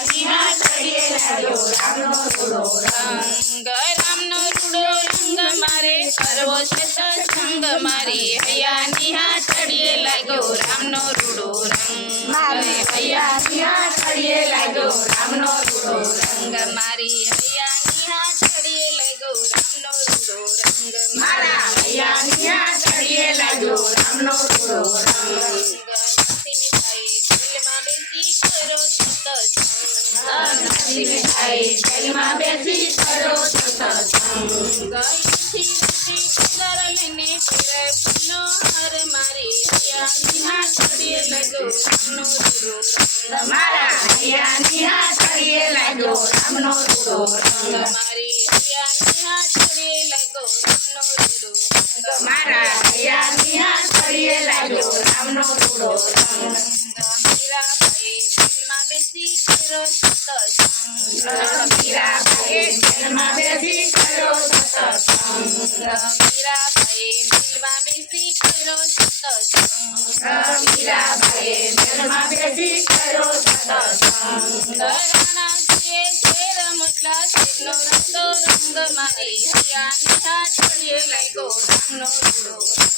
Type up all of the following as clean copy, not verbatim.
હૈયાની હાથડીએ લાગ્યો રામનો રૂડો રંગ રામનો રૂડો રંગ મારે કરવો છે સત્સંગ મારી હૈયાની હાથડીએ લાગ્યો રામનો રૂડો રંગ મારે હૈયાની હાથડીએ લાગ્યો રામનો રૂડો રંગ મારી હૈયાની હાથડીએ લાગ્યો રામનો રૂડો રંગ મારા હૈયાની હાથડીએ લાગ્યો રામનો રૂડો રંગ જેલમાં બેસી કરો સત્સંગ મારી હૈયાની હાથડીએ લાગ્યો રામનો રૂડો રંગ મારા હૈયાની હાથડીએ લાગ્યો રામનો રૂડો રંગ મારી હૈયાની હાથડીએ લાગ્યો રામનો રૂડો રંગ મારા હૈયાની હાથડીએ લાગ્યો રામનો રૂડો રંગ મીરાબાઈએ જેલમાં બેસી કર્યો સત્સંગ મીરાબાઈએ જેલમાં બેસી કર્યો સત્સંગ મીરાબાઈએ જેલમાં બેસી કર્યો સત્સંગ રાણાજીએ ઘેર મોકલા શેરનો રસ્તો રંગ મારી હૈયાની હાથડીએ લાગ્યો રામનો રૂડો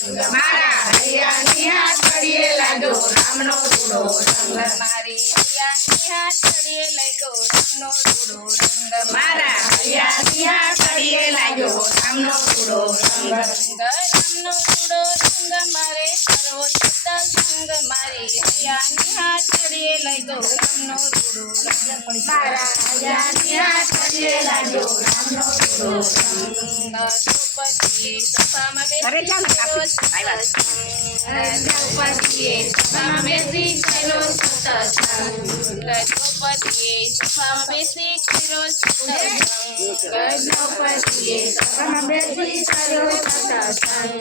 રંગ મારા હૈયાની હાથડીએ લાગ્યો રામનો રૂડો રંગ મારી હૈયાની હાથડીએ લાગ્યો રામનો રૂડો રંગ મારા હૈયાની હાથડીએ લાગ્યો રામનો રૂડો રંગ રામનો રૂડો રંગ મારે કરવો સત્સંગ મારી હૈયાની હાથડીએ લાગ્યો રામનો રૂડો રંગ મારા હૈયાની હાથડીએ લાગ્યો રામનો રૂડો રંગ દ્રૌપદીએ સભામાં બેસી કર્યો સત્સંગ દ્રૌપદીએ સભામાં બેસી કર્યો સત્સંગ દ્રૌપદીએ સભામાં બેસી કર્યો સત્સંગ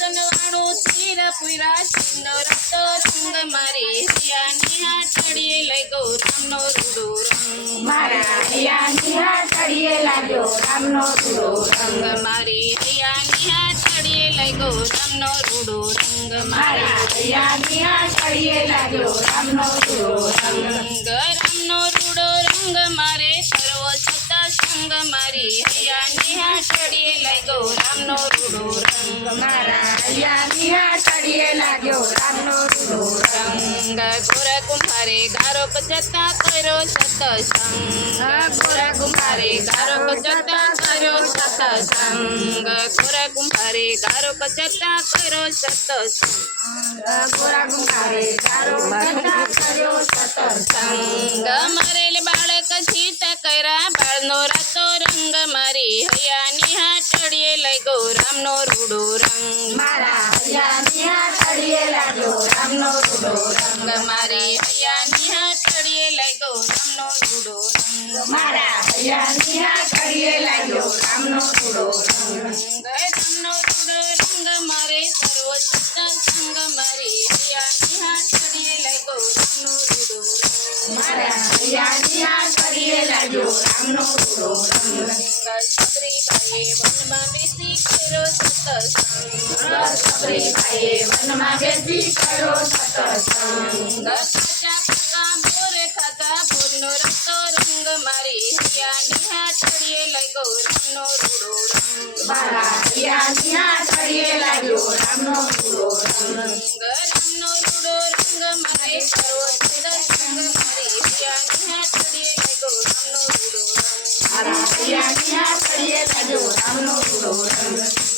નંદનવાળું તીર પુરા ચીનો રસ્તો રંગ મારી હૈયાની હાથડીએ લાગ્યો રામનો રૂડો રંગ મારા હૈયાની હાથડીએ લાગ્યો રામનો રૂડો રંગ મારી હૈયાની હાથડીએ લાગ્યો રામનો રૂડો રંગ મારા હૈયાની હાથડીએ લાગ્યો રામનો રૂડો રંગ રામનો રૂડો રંગ મારે કરવો સત્સંગ મારી હૈયાની હાથડીએ લાગ્યો રામનો રૂડો રંગ મારા હૈયાની હાથડીએ લાગ્યો રામનો રૂડો રંગ ગોરા કુંભારે ગારો જતા કર્યો સત્સંગ ગોરા કુંભારે ગારો જતા કર્યો સત્સંગ ગોરા કુંભારે ગારો જતા કર્યો સત્સંગ ગોરા કુંભારે ગારો જતા કર્યો સત્સંગ મરેલ બાળક જીત કર્યા બાળનો રાતો રંગ મારી હૈયાની હાથડીએ લાગ્યો રામનો રૂડો રંગ મારા હૈયાની હાથડીએ લાગ્યો રામનો રૂડો રંગ મારી હૈયાની હાથડીએ લાગ્યો રામનો રૂડો રંગ મારા હૈયાની હાથડીએ લાગ્યો રામનો રૂડો રંગ રામનો રૂડો રંગ મારે સર્વ સત્સંગ મારી હૈયાની હાથડીએ લાગ્યો રામનો રૂડો રંગ મારા હૈયાની હાથડીએ લાગ્યો રામનો રૂડો રંગ સબરીબાઈએ વનમાં બેસી કર્યો સત્સંગ સબરીબાઈએ વનમાં બેસી કર્યો સત્સંગ કાચા પાકા બોર ખાધા બોરનો રસ્તો રંગ મારી હૈયાની હાથડીએ લાગ્યો રામનો રૂડો રંગ મારા હૈયાની હાથડીએ લાગ્યો રામનો રૂડો રંગ રામનો રૂડો રંગ મારે કરવો સત્સંગ મારી હૈયાની હાથડીએ લાગ્યો રામનો રૂડો રંગ મારા હૈયાની હાથડીએ લાગ્યો રામનો રૂડો રંગ